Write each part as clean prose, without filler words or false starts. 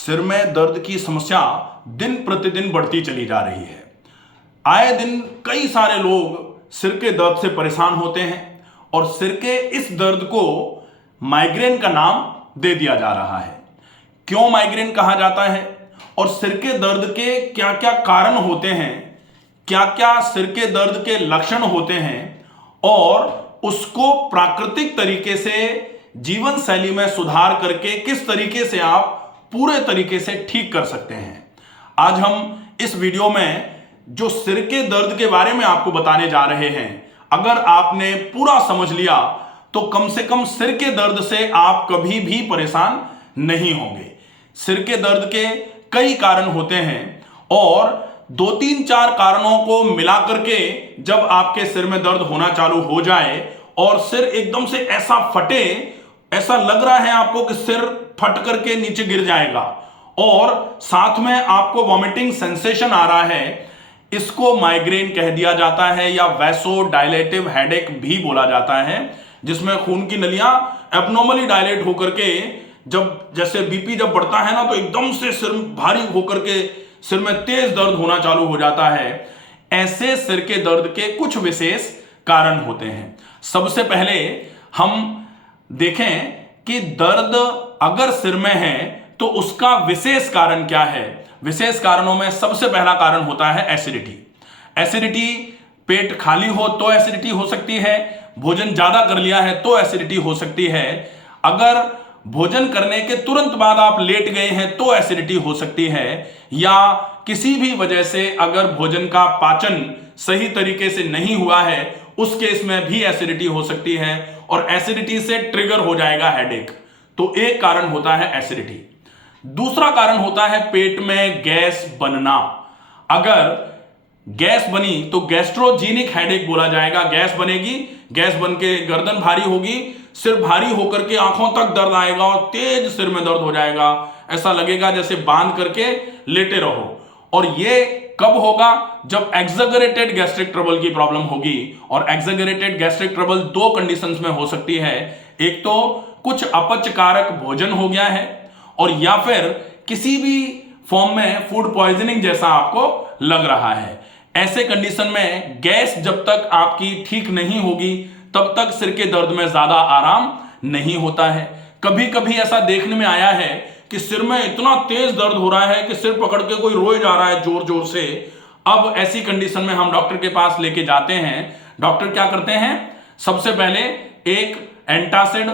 सिर में दर्द की समस्या दिन प्रतिदिन बढ़ती चली जा रही है। आए दिन कई सारे लोग सिर के दर्द से परेशान होते हैं और सिर के इस दर्द को माइग्रेन का नाम दे दिया जा रहा है। क्यों माइग्रेन कहा जाता है और सिर के दर्द के क्या क्या कारण होते हैं, क्या क्या सिर के दर्द के लक्षण होते हैं और उसको प्राकृतिक तरीके से जीवन शैली में सुधार करके किस तरीके से आप पूरे तरीके से ठीक कर सकते हैं। आज हम इस वीडियो में जो सिर के दर्द के बारे में आपको बताने जा रहे हैं, अगर आपने पूरा समझ लिया तो कम से कम सिर के दर्द से आप कभी भी परेशान नहीं होंगे। सिर के दर्द के कई कारण होते हैं और 2-3-4 कारणों को मिला करके जब आपके सिर में दर्द होना चालू हो जाए और सिर एकदम से ऐसा फटे, ऐसा लग रहा है आपको कि सिर फट करके नीचे गिर जाएगा और साथ में आपको वॉमिटिंग सेंसेशन आ रहा है, इसको माइग्रेन कह दिया जाता है या वैसोडायलेटिव हेडेक भी बोला जाता है, जिसमें खून की नलियां एब्नॉर्मली डायलेट होकर के जब जैसे बीपी जब बढ़ता है ना तो एकदम से सिर भारी होकर के सिर में तेज दर्द होना चालू हो जाता है। ऐसे सिर के दर्द के कुछ विशेष कारण होते हैं। सबसे पहले हम देखें कि दर्द अगर सिर में है तो उसका विशेष कारण क्या है। विशेष कारणों में सबसे पहला कारण होता है एसिडिटी। एसिडिटी, पेट खाली हो तो एसिडिटी हो सकती है, भोजन ज्यादा कर लिया है तो एसिडिटी हो सकती है, अगर भोजन करने के तुरंत बाद आप लेट गए हैं तो एसिडिटी हो सकती है, या किसी भी वजह से अगर भोजन का पाचन सही तरीके से नहीं हुआ है उस केस में भी एसिडिटी हो सकती है और एसिडिटी से ट्रिगर हो जाएगा हेडेक। तो एक कारण होता है एसिडिटी। दूसरा कारण होता है पेट में गैस बनना। अगर गैस बनी तो गैस्ट्रोजेनिक हेडेक बोला जाएगा। गैस बनेगी, गैस बन के गर्दन भारी होगी, सिर भारी होकर के आंखों तक दर्द आएगा और तेज सिर में दर्द हो जाएगा, ऐसा लगेगा जैसे बांध करके लेटे रहो। और ये कब होगा? जब एक्सैगरेटेड गैस्ट्रिक ट्रबल की प्रॉब्लम होगी। और एक्सैगरेटेड गैस्ट्रिक ट्रबल दो कंडीशंस में हो सकती है, एक तो कुछ अपचकारक भोजन हो गया है और या फिर किसी भी फॉर्म में फूड पॉइजनिंग जैसा आपको लग रहा है। ऐसे कंडीशन में गैस जब तक आपकी ठीक नहीं होगी तब तक सिर के दर्द में ज्यादा आराम नहीं होता है। कभी कभी ऐसा देखने में आया है कि सिर में इतना तेज दर्द हो रहा है कि सिर पकड़ के कोई रोए जा रहा है जोर जोर से। अब ऐसी कंडीशन में हम डॉक्टर के पास लेके जाते हैं। डॉक्टर क्या करते हैं? सबसे पहले एक एंटासिड,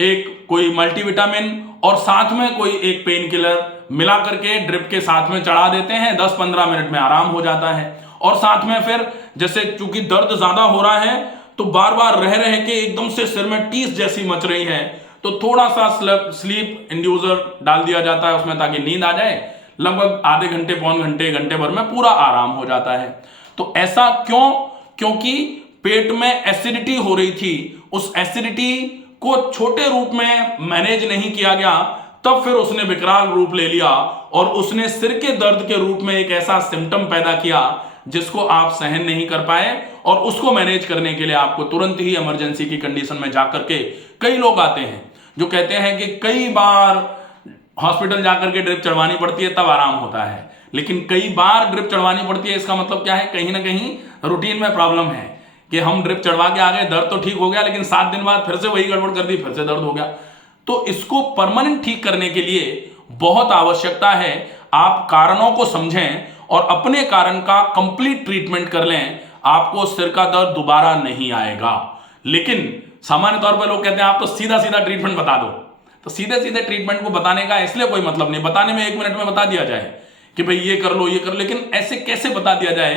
एक कोई मल्टीविटामिन और साथ में कोई एक पेन किलर मिला करके ड्रिप के साथ में चढ़ा देते हैं। 10-15 मिनट में आराम हो जाता है। और साथ में फिर जैसे चूंकि दर्द ज्यादा हो रहा है तो बार बार रह रहे के एकदम से सिर में टीस जैसी मच रही है तो थोड़ा सा स्लीप इंड्यूसर डाल दिया जाता है उसमें ताकि नींद आ जाए। लगभग आधे घंटे, पौन घंटे, घंटे भर में पूरा आराम हो जाता है। तो ऐसा क्यों? क्योंकि पेट में एसिडिटी हो रही थी, उस एसिडिटी को छोटे रूप में मैनेज नहीं किया गया, तब फिर उसने विकराल रूप ले लिया और उसने सिर के दर्द के रूप में एक ऐसा सिम्टम पैदा किया जिसको आप सहन नहीं कर पाए। और उसको मैनेज करने के लिए आपको तुरंत ही इमरजेंसी की कंडीशन में जाकर के कई लोग आते हैं जो कहते हैं कि कई बार हॉस्पिटल जाकर के ड्रिप चढ़वानी पड़ती है तब आराम होता है। लेकिन कई बार ड्रिप चढ़वानी पड़ती है, इसका मतलब क्या है? कहीं ना कहीं रूटीन में प्रॉब्लम है कि हम ड्रिप चढ़वा के आ गए, दर्द तो ठीक हो गया, लेकिन 7 दिन बाद फिर से वही गड़बड़ कर दी, फिर से दर्द हो गया। तो इसको परमानेंट ठीक करने के लिए बहुत आवश्यकता है आप कारणों को समझें और अपने कारण का कंप्लीट ट्रीटमेंट कर लें। आपको सिर का दर्द दोबारा नहीं आएगा। लेकिन सामान्य तौर पर लोग कहते हैं आप तो सीधा सीधा ट्रीटमेंट बता दो। तो सीधे सीधे ट्रीटमेंट को बताने का इसलिए कोई मतलब नहीं। बताने में 1 मिनट में बता दिया जाए कि भाई ये कर लो, ये कर लो, लेकिन ऐसे कैसे बता दिया जाए?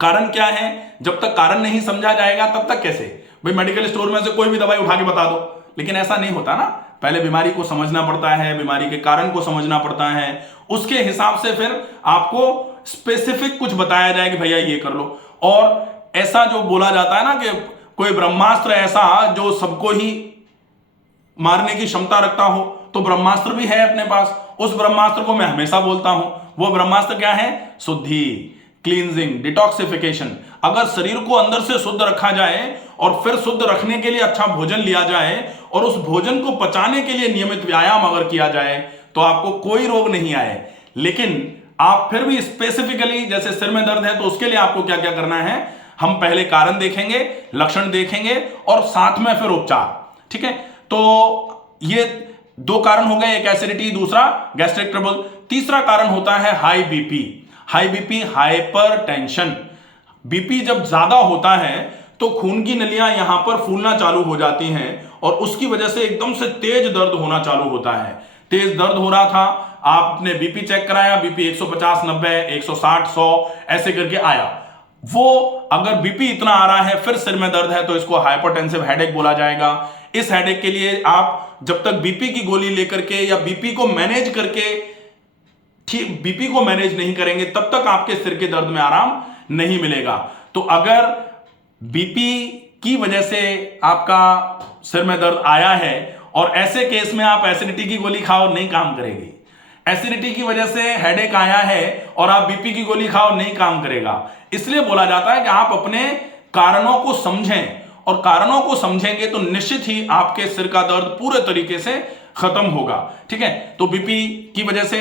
कारण क्या है? जब तक कारण नहीं समझा जाएगा तब तक कैसे? भाई मेडिकल स्टोर में से कोई भी दवाई उठा के बता दो, लेकिन ऐसा नहीं होता ना। पहले बीमारी को समझना पड़ता है, बीमारी के कारण को समझना पड़ता है, उसके हिसाब से फिर आपको स्पेसिफिक कुछ बताया जाए कि भैया ये कर लो। और ऐसा जो बोला जाता है ना कि कोई ब्रह्मास्त्र ऐसा जो सबको ही मारने की क्षमता रखता हो, तो ब्रह्मास्त्र भी है अपने पास। उस ब्रह्मास्त्र को मैं हमेशा बोलता हूं, वो ब्रह्मास्त्र क्या है? शुद्धि, क्लींजिंग, डिटॉक्सिफिकेशन। अगर शरीर को अंदर से शुद्ध रखा जाए और फिर शुद्ध रखने के लिए अच्छा भोजन लिया जाए और उस भोजन को पचाने के लिए नियमित व्यायाम अगर किया जाए तो आपको कोई रोग नहीं आए, लेकिन आप फिर भी स्पेसिफिकली जैसे सिर में दर्द है तो उसके लिए आपको क्या क्या करना है, हम पहले कारण देखेंगे, लक्षण देखेंगे और साथ में फिर उपचार। ठीक है, तो ये दो कारण हो गए, एक एसिडिटी, दूसरा गैस्ट्रिक ट्रबल। तीसरा कारण होता है high BP. High BP, hypertension. BP जब ज्यादा होता है तो खून की नलियां यहां पर फूलना चालू हो जाती हैं और उसकी वजह से एकदम से तेज दर्द होना चालू होता है। तेज दर्द हो रहा था, आपने बीपी चेक कराया, बीपी 150, 90, 160, 100 ऐसे करके आया। वो अगर बीपी इतना आ रहा है फिर सिर में दर्द है तो इसको हाइपरटेंसिव हेडेक बोला जाएगा। इस हेडेक के लिए आप जब तक बीपी की गोली लेकर के या बीपी को मैनेज करके ठीक बीपी को मैनेज नहीं करेंगे तब तक आपके सिर के दर्द में आराम नहीं मिलेगा। तो अगर बीपी की वजह से आपका सिर में दर्द आया है और ऐसे केस में आप एसिडिटी की गोली खाओ, नहीं काम करेगी। एसिडिटी की वजह से हेडेक आया है और आप बीपी की गोली खाओ, नहीं काम करेगा। इसलिए बोला जाता है कि आप अपने कारणों को समझें, और कारणों को समझेंगे तो निश्चित ही आपके सिर का दर्द पूरे तरीके से खत्म होगा। ठीक है, तो बीपी की वजह से।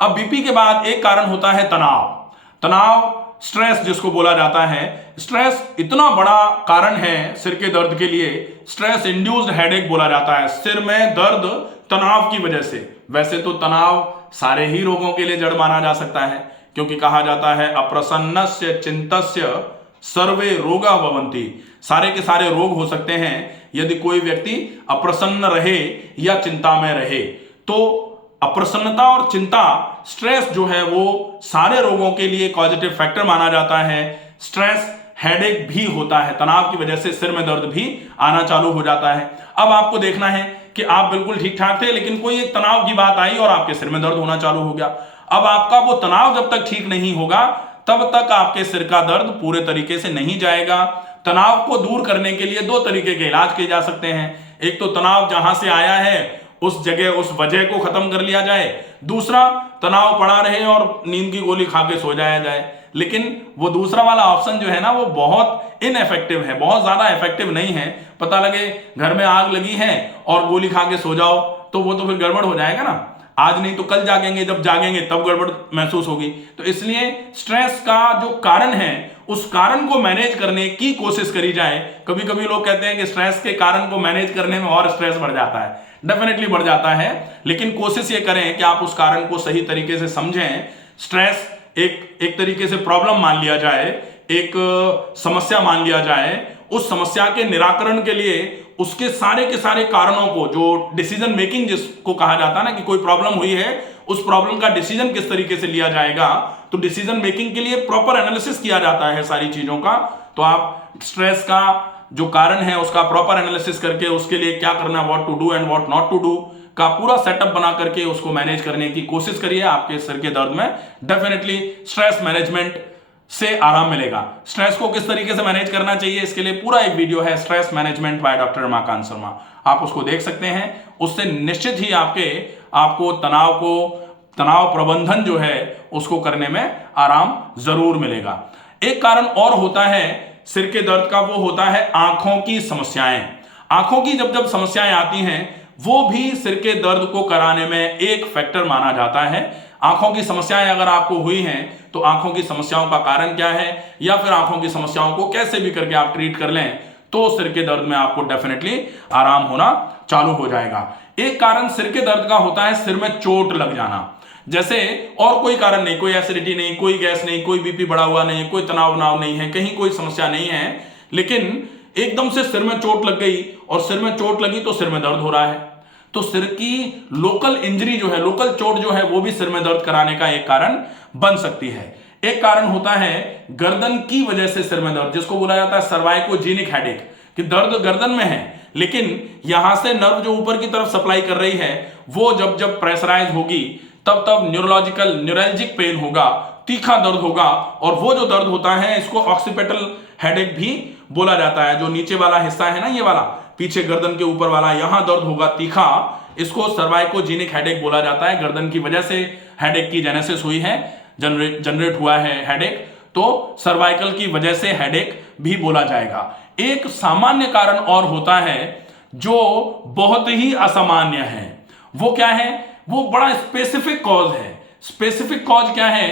अब बीपी के बाद एक कारण होता है तनाव। तनाव, स्ट्रेस जिसको बोला जाता है। स्ट्रेस इतना बड़ा कारण है सिर के दर्द के लिए, स्ट्रेस इंड्यूस्ड हेडेक बोला जाता है। सिर में दर्द तनाव की वजह से। वैसे तो तनाव सारे ही रोगों के लिए जड़ माना जा सकता है, क्योंकि कहा जाता है अप्रसन्नस्य चिंतस्य सर्वे रोगा भवन्ति। सारे के सारे रोग हो सकते हैं यदि कोई व्यक्ति अप्रसन्न रहे या चिंता में रहे। तो अप्रसन्नता और चिंता, स्ट्रेस जो है वो सारे रोगों के लिए पॉजिटिव फैक्टर माना जाता है। स्ट्रेस हेडेक भी होता है, तनाव की वजह से सिर में दर्द भी आना चालू हो जाता है। अब आपको देखना है कि आप बिल्कुल ठीक ठाक थे, लेकिन कोई एक तनाव की बात आई और आपके सिर में दर्द होना चालू हो गया। अब आपका वो तनाव जब तक ठीक नहीं होगा तब तक आपके सिर का दर्द पूरे तरीके से नहीं जाएगा। तनाव को दूर करने के लिए दो तरीके के इलाज किए जा सकते हैं। एक तो तनाव जहां से आया है उस जगह, उस वजह को खत्म कर लिया जाए। दूसरा, तनाव पड़ा रहे और नींद की गोली खा के सो जाया जाए। लेकिन वो दूसरा वाला ऑप्शन जो है ना, वो बहुत इनएफेक्टिव है, बहुत ज्यादा इफेक्टिव नहीं है। पता लगे घर में आग लगी है और गोली खा के सो जाओ तो वो तो फिर गड़बड़ हो जाएगा ना। आज नहीं तो कल जागेंगे, जब जागेंगे तब गड़बड़ महसूस होगी। तो इसलिए स्ट्रेस का जो कारण है उस कारण को मैनेज करने की कोशिश करी जाए। कभी कभी लोग कहते हैं कि स्ट्रेस के कारण को मैनेज करने में और स्ट्रेस बढ़ जाता है। डेफिनेटली बढ़ जाता है, लेकिन कोशिश ये करें कि आप उस कारण को सही तरीके से समझें। स्ट्रेस एक तरीके से प्रॉब्लम मान लिया जाए, एक समस्या मान लिया जाए। उस समस्या के निराकरण के लिए उसके सारे के सारे कारणों को, जो डिसीजन मेकिंग जिसको कहा जाता है ना, कि कोई प्रॉब्लम हुई है, उस प्रॉब्लम का डिसीजन किस तरीके से लिया जाएगा, तो डिसीजन मेकिंग के लिए प्रॉपर एनालिसिस किया जाता है सारी चीजों का। तो आप स्ट्रेस का जो कारण है उसका प्रॉपर एनालिसिस करके उसके लिए क्या करना, what to do and what not to do का पूरा सेटअप बना करके उसको मैनेज करने की कोशिश करिए। आपके सिर के दर्द में डेफिनेटली स्ट्रेस मैनेजमेंट से आराम मिलेगा। स्ट्रेस को किस तरीके से मैनेज करना चाहिए, इसके लिए पूरा एक वीडियो है, stress management by doctor Ramakant Sharma. आप उसको देख सकते हैं। उससे निश्चित ही आपको तनाव प्रबंधन जो है उसको करने में आराम जरूर मिलेगा। एक कारण और होता है सिर के दर्द का, वो होता है आंखों की समस्याएं। आंखों की जब समस्याएं आती हैं वो भी सिर के दर्द को कराने में एक फैक्टर माना जाता है। आंखों की समस्याएं अगर आपको हुई हैं तो आंखों की समस्याओं का कारण क्या है, या फिर आंखों की समस्याओं को कैसे भी करके आप ट्रीट कर लें तो सिर के दर्द में आपको डेफिनेटली आराम होना चालू हो जाएगा। एक कारण सिर के दर्द का होता है सिर में चोट लग जाना। जैसे और कोई कारण नहीं, कोई एसिडिटी नहीं, कोई गैस नहीं, कोई बीपी बढ़ा हुआ नहीं, कोई तनाव नहीं है, कहीं कोई समस्या नहीं है, लेकिन एकदम से सिर में चोट लग गई और सिर में चोट लगी तो सिर में दर्द हो रहा है। तो सिर की लोकल इंजरी जो है, लोकल चोट जो है, वो भी सिर में दर्द कराने का एक कारण बन सकती है। एक कारण होता है गर्दन की वजह से सिर में दर्द, जिसको बोला जाता है सर्वाइकोजेनिक हेडेक, कि दर्द गर्दन में है लेकिन यहां से नर्व जो ऊपर की तरफ सप्लाई कर रही है वो जब प्रेशराइज होगी तब न्यूरल्जिक पेन होगा, तीखा दर्द होगा। और वो जो दर्द होता है इसको ऑक्सीपिटल हेडेक भी बोला जाता है। जो नीचे वाला हिस्सा है ना, ये वाला पीछे गर्दन के ऊपर वाला, यहां दर्द होगा तीखा, इसको सर्वाइकोजेनिक हेडेक बोला जाता है। गर्दन की वजह से हेडेक की जेनेसिस हुई है, जनरेट हुआ है हेडेक, तो सर्वाइकल की वजह से हेडेक भी बोला जाएगा। एक सामान्य कारण और होता है जो बहुत ही असामान्य है। वो क्या है? वो बड़ा स्पेसिफिक कॉज है। स्पेसिफिक कॉज क्या है?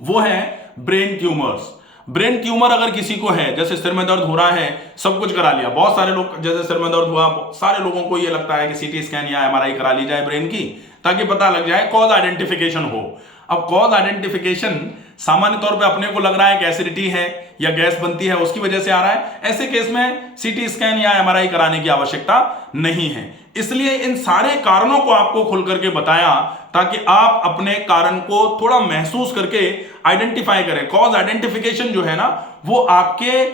वो है ब्रेन ट्यूमर्स। ब्रेन ट्यूमर अगर किसी को है, जैसे सिर में दर्द हो रहा है, सब कुछ करा लिया, बहुत सारे लोग जैसे सिर में दर्द हुआ, सारे लोगों को ये लगता है कि सीटी स्कैन या एमआरआई करा ली जाए ब्रेन की, ताकि पता लग जाए, कॉज आइडेंटिफिकेशन हो। अब कॉज आइडेंटिफिकेशन सामान्य तौर पे अपने को लग रहा है कि एसिडिटी है या गैस बनती है उसकी वजह से आ रहा है, ऐसे केस में सीटी स्कैन या एमआरआई कराने की आवश्यकता नहीं है। इसलिए इन सारे कारणों को आपको खुल करके बताया ताकि आप अपने कारण को थोड़ा महसूस करके आइडेंटिफाई करें। कॉज आइडेंटिफिकेशन जो है ना, वो आपके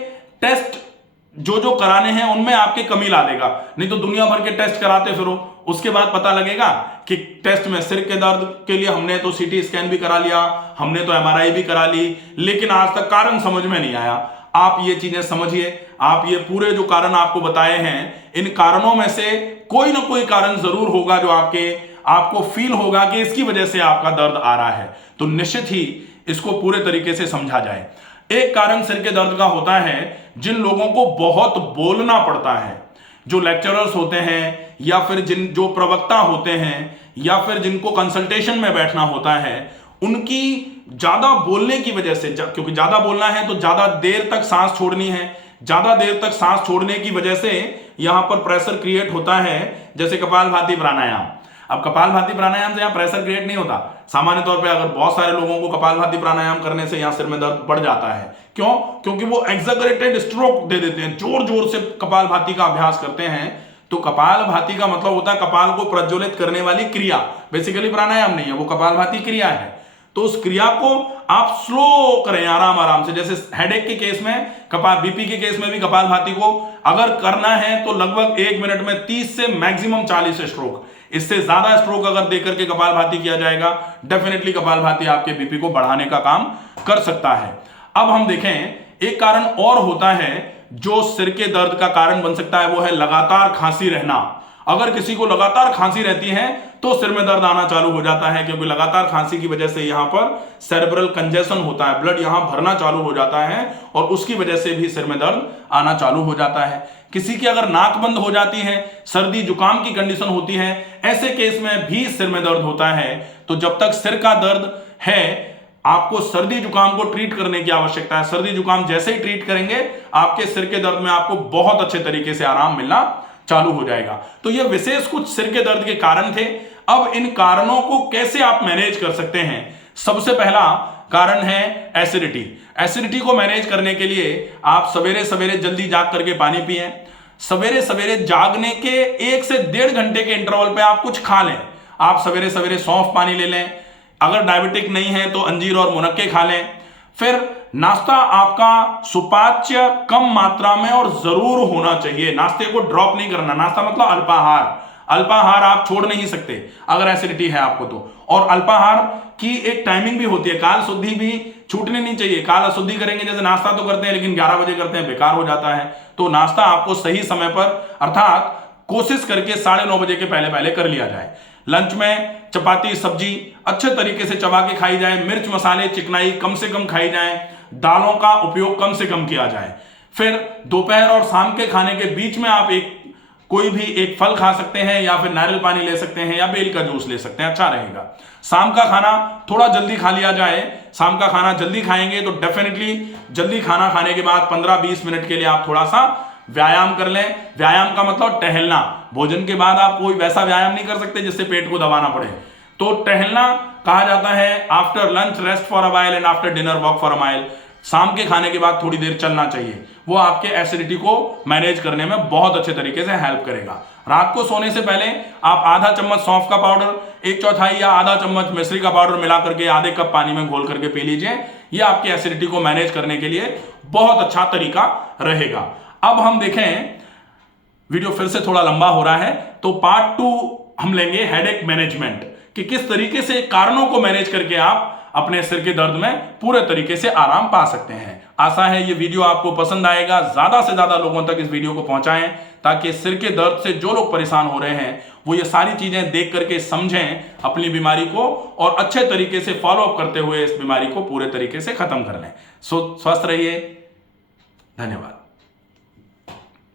टेस्ट जो कराने हैं उनमें आपके कमी ला देगा। नहीं तो दुनिया भर के टेस्ट कराते फिरो, उसके बाद पता लगेगा कि टेस्ट में सिर के दर्द के लिए हमने तो सीटी स्कैन भी करा लिया, हमने तो एमआरआई भी करा ली, लेकिन आज तक कारण समझ में नहीं आया। आप ये चीजें समझिए, आप ये पूरे जो कारण आपको बताए हैं, इन कारणों में से कोई ना कोई कारण जरूर होगा जो आपको फील होगा कि इसकी वजह से आपका दर्द आ रहा है। तो निश्चित ही इसको पूरे तरीके से समझा जाए। एक कारण सिर के दर्द का होता है जिन लोगों को बहुत बोलना पड़ता है, जो लेक्चरर्स होते हैं या फिर जो प्रवक्ता होते हैं या फिर जिनको कंसल्टेशन में बैठना होता है, उनकी ज्यादा बोलने की वजह से, क्योंकि ज्यादा बोलना है तो ज्यादा देर तक सांस छोड़नी है, ज्यादा देर तक सांस छोड़ने की वजह से यहां पर प्रेशर क्रिएट होता है, जैसे कपालभाति प्राणायाम। अब कपालभाति प्राणायाम से यहां प्रेशर क्रिएट नहीं होता। सामान्य तौर पे अगर बहुत सारे लोगों को कपालभाति प्राणायाम करने से यहां सिर में दर्द बढ़ जाता है। क्यों? क्योंकि वो एक्सैगरेटेड स्ट्रोक दे देते हैं, जोर जोर से कपालभाति का अभ्यास करते हैं। तो कपालभाति का मतलब होता है कपाल को प्रज्वलित करने वाली क्रिया, बेसिकली प्राणायाम नहीं है, वो कपालभाति क्रिया है। तो उस क्रिया को आप स्लो करें, आराम आराम से। जैसे हेडेक के केस में, बीपी के केस में भी कपालभाति को अगर करना है तो लगभग 1 मिनट में 30 से मैक्सिमम 40 स्ट्रोक, इससे ज्यादा स्ट्रोक अगर देकर के कपालभाति किया जाएगा, डेफिनेटली कपालभाति आपके बीपी को बढ़ाने का काम कर सकता है। अब हम देखें, एक कारण और होता है जो सिर के दर्द का कारण बन सकता है, वो है लगातार खांसी रहना। अगर किसी को लगातार खांसी रहती है तो सिर में दर्द आना चालू हो जाता है, क्योंकि लगातार खांसी की वजह से यहां पर सेरेब्रल कंजेशन होता है, ब्लड यहां भरना चालू हो जाता है और उसकी वजह से भी सिर में दर्द आना चालू हो जाता है। किसी की अगर नाक बंद हो जाती है, सर्दी जुकाम की कंडीशन होती है, ऐसे केस में भी सिर में दर्द होता है। तो जब तक सिर का दर्द है, आपको सर्दी जुकाम को ट्रीट करने की आवश्यकता है। सर्दी जुकाम जैसे ही ट्रीट करेंगे, आपके सिर के दर्द में आपको बहुत अच्छे तरीके से आराम मिलना चालू हो जाएगा। तो ये विशेष कुछ सिर के दर्द के कारण थे। अब इन कारणों को कैसे आप मैनेज कर सकते हैं? सबसे पहला कारण है एसिडिटी। एसिडिटी को मैनेज करने के लिए आप सवेरे सवेरे जल्दी जाग करके पानी पिएं। सवेरे सवेरे जागने के 1 से 1.5 घंटे के इंटरवल पे आप कुछ खा लें। आप सवेरे सवेरे सौंफ पानी ले लें, अगर डायबिटिक नहीं है तो अंजीर और मुनक्के खा लें। फिर नाश्ता आपका सुपाच्य कम मात्रा में और जरूर होना चाहिए। नाश्ते को ड्रॉप नहीं करना। नाश्ता मतलब अल्पाहार। अल्पाहार आप छोड़ नहीं सकते अगर एसिडिटी है आपको तो। और अल्पाहार की एक टाइमिंग भी होती है, काल शुद्धि भी छूटनी नहीं चाहिए। काल अशुद्धि करेंगे, जैसे नाश्ता तो करते हैं लेकिन 11 बजे करते हैं, बेकार हो जाता है। तो नाश्ता आपको सही समय पर, अर्थात कोशिश करके 9:30 बजे के पहले पहले कर लिया जाए। लंच में चपाती सब्जी अच्छे तरीके से चबा के खाई जाए। मिर्च मसाले चिकनाई कम से कम खाई जाए। दालों का उपयोग कम से कम किया जाए। फिर दोपहर और शाम के खाने के बीच में आप कोई भी एक फल खा सकते हैं, या फिर नारियल पानी ले सकते हैं, या बेल का जूस ले सकते हैं, अच्छा रहेगा। शाम का खाना थोड़ा जल्दी खा लिया जाए। शाम का खाना जल्दी खाएंगे तो डेफिनेटली जल्दी खाना खाने के बाद 15-20 मिनट के लिए आप थोड़ा सा व्यायाम कर लें। व्यायाम का मतलब टहलना। भोजन के बाद आप कोई वैसा व्यायाम नहीं कर सकते जिससे पेट को दबाना पड़े। तो टहलना कहा जाता है after lunch rest for a while and after dinner walk for a mile. शाम के खाने के बाद थोड़ी देर चलना चाहिए, वो आपके एसिडिटी को मैनेज करने में बहुत अच्छे तरीके से हेल्प करेगा। रात को सोने से पहले आप आधा चम्मच सौंफ का पाउडर, 1/4 या आधा चम्मच मिश्री का पाउडर मिला करके आधे कप पानी में घोल करके पी लीजिए। ये आपके एसिडिटी को मैनेज करने के लिए बहुत अच्छा तरीका रहेगा। अब हम देखें, वीडियो फिर से थोड़ा लंबा हो रहा है, तो पार्ट 2 हम लेंगे हेडेक मैनेजमेंट, कि किस तरीके से कारणों को मैनेज करके आप अपने सिर के दर्द में पूरे तरीके से आराम पा सकते हैं। आशा है ये वीडियो आपको पसंद आएगा। ज्यादा से ज्यादा लोगों तक इस वीडियो को पहुंचाएं, ताकि सिर के दर्द से जो लोग परेशान हो रहे हैं वो ये सारी चीजें देख करके समझें अपनी बीमारी को, और अच्छे तरीके से फॉलो अप करते हुए इस बीमारी को पूरे तरीके से खत्म कर लें। स्वस्थ रहिए। धन्यवाद।